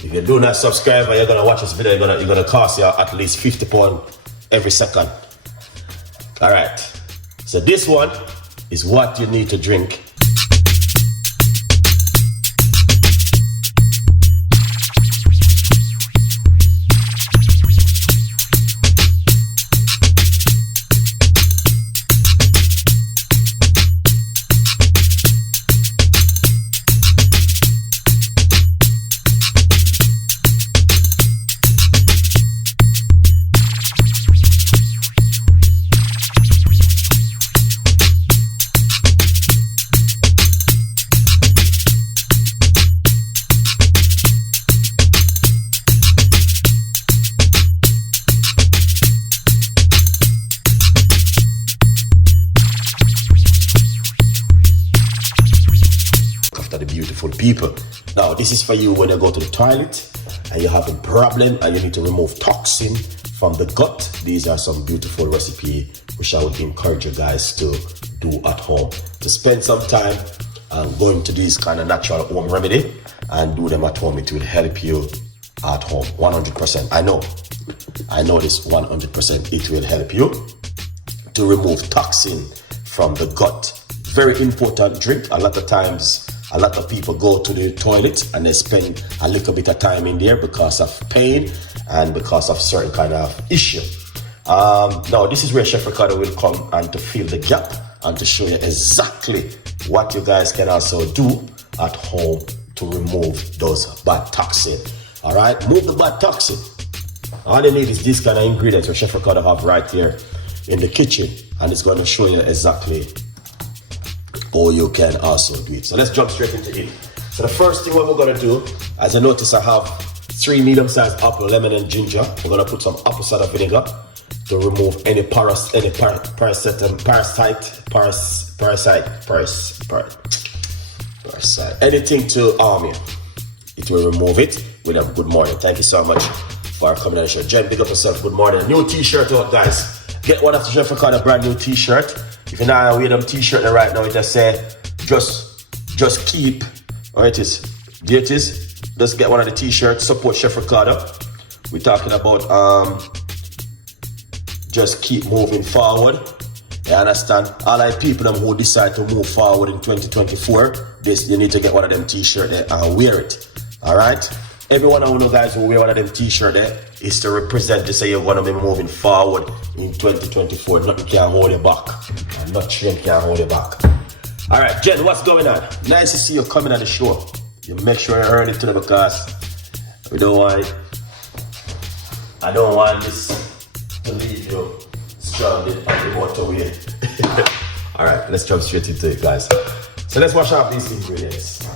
If you do not subscribe and you're gonna watch this video, you're gonna cost you at least £50 every second. All right. So this one is what you need to drink. The beautiful people. Now this is for you when you go to the toilet and you have a problem and you need to remove toxin from the gut. These are some beautiful recipes which I would encourage you guys to do at home, to spend some time going to these kind of natural home remedy and do them at home. It will help you at home 100%. I know this 100%. It will help you to remove toxin from the gut. Very important drink. A lot of times a lot of people go to the toilet and they spend a little bit of time in there because of pain and because of certain kind of issue. Now this is where Chef Ricardo will come and to fill the gap and to show you exactly what you guys can also do at home to remove those bad toxin. All right, move the bad toxin. All you need is this kind of ingredients which Chef Ricardo have right here in the kitchen, and it's going to show you exactly or you can also do it. So let's jump straight into it. So the first thing what we're gonna do, as I notice I have 3 medium-sized apple, lemon and ginger. We're gonna put some apple cider vinegar to remove any parasite, anything to harm you. It will remove it with a good morning. Thank you so much for coming on the show. Jen, big up yourself, good morning. New t-shirt out, guys. Get one of the Chef Ricardo brand new t-shirt. If you're not wearing them t-shirt right now, it just say, just keep, or it is, there it is. Just get one of the t-shirts, support Chef Ricardo. We're talking about just keep moving forward. You understand? All like people them who decide to move forward in 2024, you need to get one of them t-shirts there and wear it. All right? Every one of you guys who wear one of them t-shirts there is to represent to say you're going to be moving forward in 2024. Nothing can hold you back. And nothing can hold you back. All right, Jen, what's going on? Nice to see you coming on the show. You make sure you earn it today because I don't want this to leave you stranded on the motorway. All right, let's jump straight into it, guys. So let's wash out these ingredients.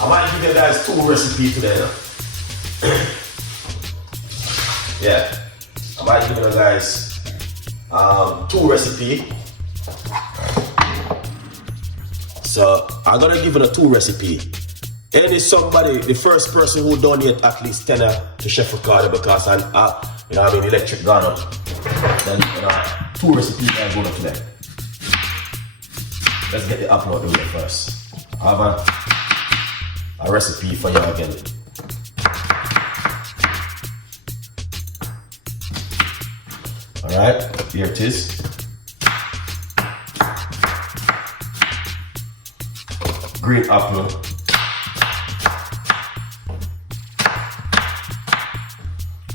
I might give you guys 2 recipes today. Yeah, I might give you guys 2 recipes. So I'm gonna give you the 2 recipes. Somebody, the first person who donate at least $10 to Chef Ricardo because electric gone up. Then 2 recipes I'm going to today. Let's get the apple out of the way first. I have a recipe for you again. Alright, here it is. Green apple.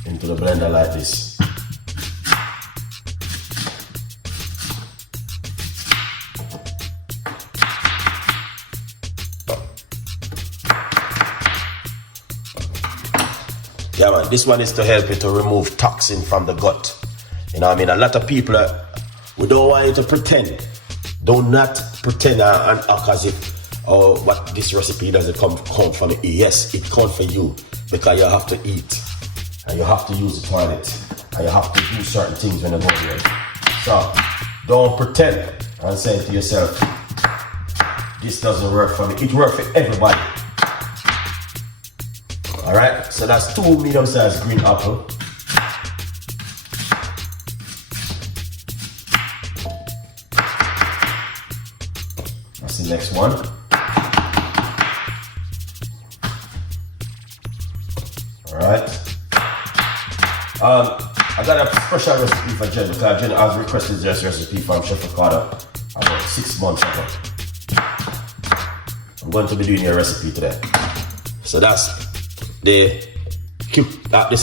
Into the blender like this. Yeah man, this one is to help you to remove toxin from the gut. You know what I mean? A lot of people, we don't want you to pretend. Do not pretend and act as if, what this recipe doesn't come from me. Yes, it comes for you because you have to eat and you have to use the toilet and you have to do certain things when you go there. So, don't pretend and say to yourself, this doesn't work for me. It works for everybody. Alright, so that's 2 medium-sized green apple. That's the next one. Alright. I got a special recipe for Jen because Jen has requested this recipe from Chef Ricardo about 6 months ago. I'm going to be doing a recipe today. So that's this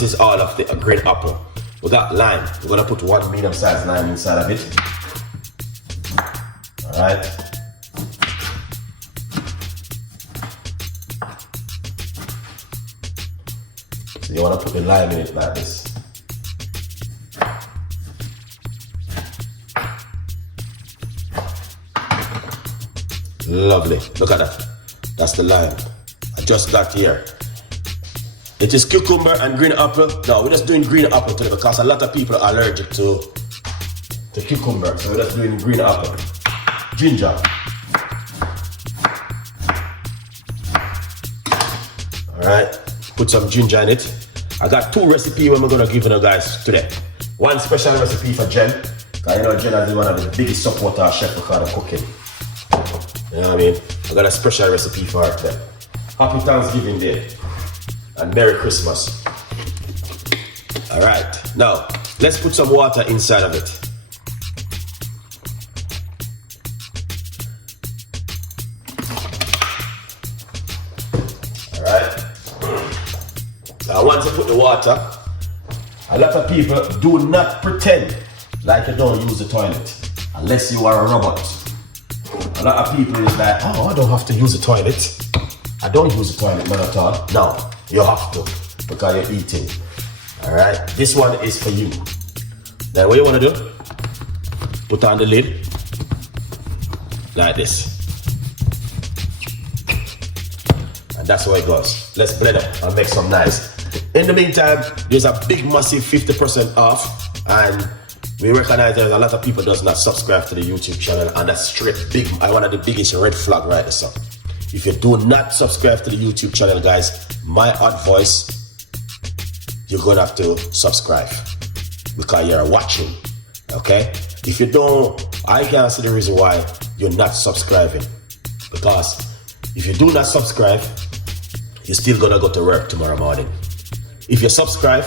is all of the green apple. We got lime. We're gonna put 1 medium-sized lime inside of it. Alright. So you wanna put the lime in it like this. Lovely. Look at that. That's the lime. I just got here. It is cucumber and green apple. No, we're just doing green apple today because a lot of people are allergic to cucumber. So we're just doing green apple. Ginger. Alright. Put some ginger in it. I got 2 recipes we're gonna give you guys today. One special recipe for Jen. Because you know Jen is one of the biggest supporters of Chef Ricardo Cooking. You know what I mean? I got a special recipe for her today. Happy Thanksgiving Day. And Merry Christmas. Alright. Now, let's put some water inside of it. Alright. Now, once you put the water, a lot of people do not pretend like you don't use the toilet. Unless you are a robot. A lot of people is like, oh, I don't have to use the toilet. I don't use the toilet, man, at all. No, you have to because you're eating. Alright, this one is for you. Then what you want to do? Put on the lid like this. And that's how it goes. Let's blend it and make some nice. In the meantime, there's a big, massive 50% off. And we recognize there's a lot of people does not subscribe to the YouTube channel, and that's straight big, one of the biggest red flag right there. So if you do not subscribe to the YouTube channel, guys, my advice, you're gonna have to subscribe because you're watching. Okay? If you don't, I can't see the reason why you're not subscribing. Because if you do not subscribe, you're still gonna go to work tomorrow morning. If you subscribe,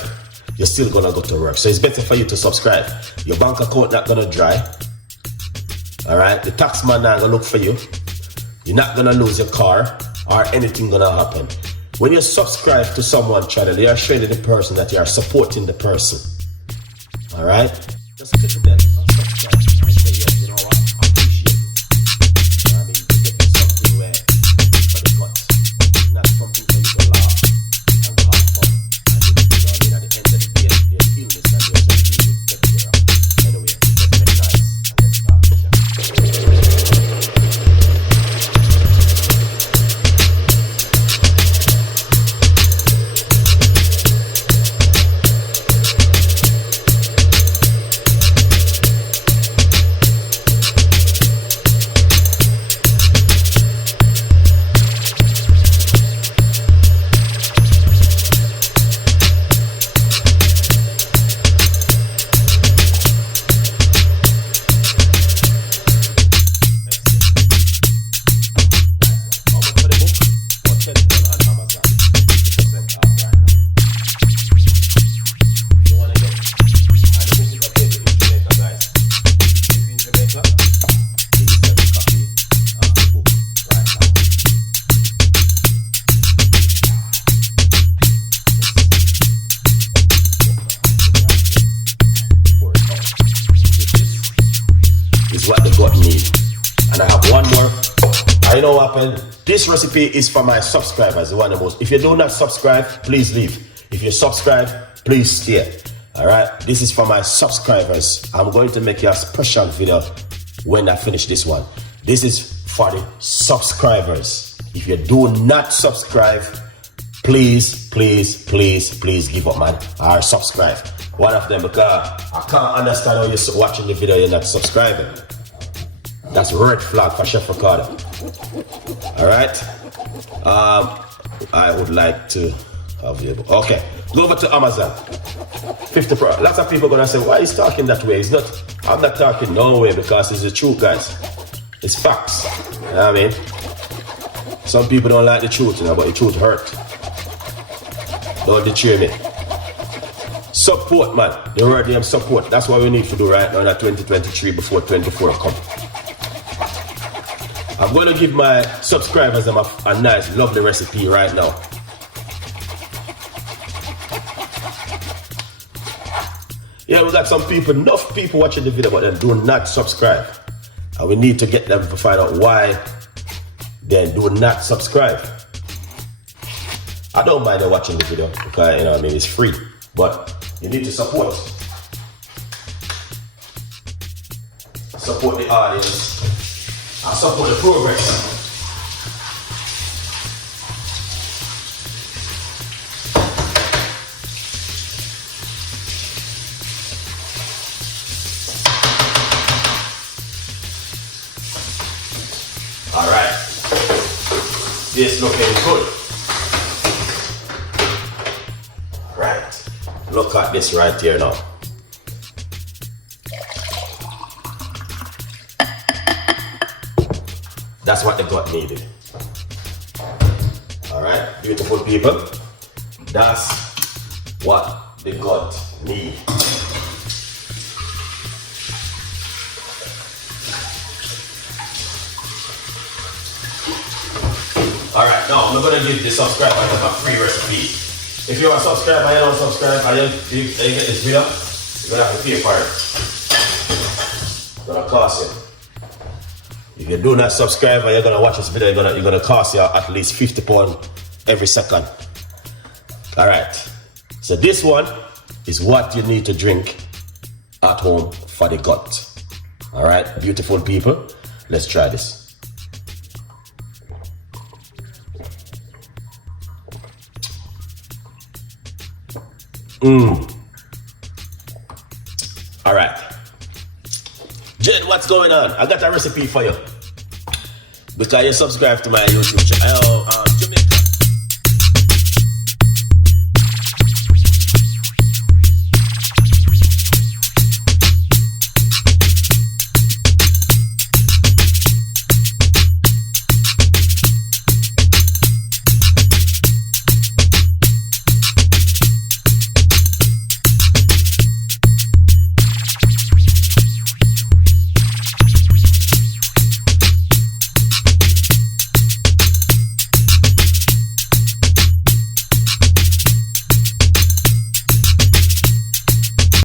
you're still gonna go to work. So it's better for you to subscribe. Your bank account not gonna dry. Alright? The tax man not gonna look for you. You're not gonna lose your car or anything gonna happen. When you subscribe to someone's channel, you are showing the person that you are supporting the person. Alright? Just click the bell and subscribe and say, yes, you know what? I appreciate it. I mean, you get something where for the cut. Not something for you to laugh and have fun. And at the end of the day, there's illness and there's something you take care of. Anyway, let's get nice and let's start the show. This recipe is for my subscribers, the one the most. If you do not subscribe, please leave. If you subscribe, please stay. Alright, this is for my subscribers. I'm going to make you a special video when I finish this one. This is for the subscribers. If you do not subscribe, please, please, please, please give up, man. Or subscribe. One of them, because I can't understand how you're watching the video and you're not subscribing. That's a red flag for Chef Ricardo. Alright. I would like to have you. Okay. Go over to Amazon. 50%. Lots of people are gonna say, why is talking that way? It's not, I'm not talking no way because it's the truth, guys. It's facts. You know what I mean? Some people don't like the truth, you know, but the truth hurt. Don't betray me. Support, man. The word name support. That's what we need to do right now in 2023 before 24 come. I'm going to give my subscribers them a nice, lovely recipe right now. Yeah, we got some people, enough people watching the video, but they do not subscribe. And we need to get them to find out why they do not subscribe. I don't mind them watching the video because, you know what I mean, it's free. But you need to support. Support the audience. And support the progress. All right, this looking good. Right, look at this right here now. That's what the gut needed. All right, beautiful people. That's what the gut needs. All right, now I'm gonna give the subscriber a free recipe. If you're a subscriber and you don't subscribe and you get this video, you're gonna have to pay for it. It's gonna cost you. If you do not subscribe and you're gonna watch this video, you're gonna cost you at least £50 every second. All right, so this one is what you need to drink at home for the gut. All right, beautiful people, let's try this. All right, Jen, what's going on? I got a recipe for you because you subscribe to my YouTube channel. Jamaica.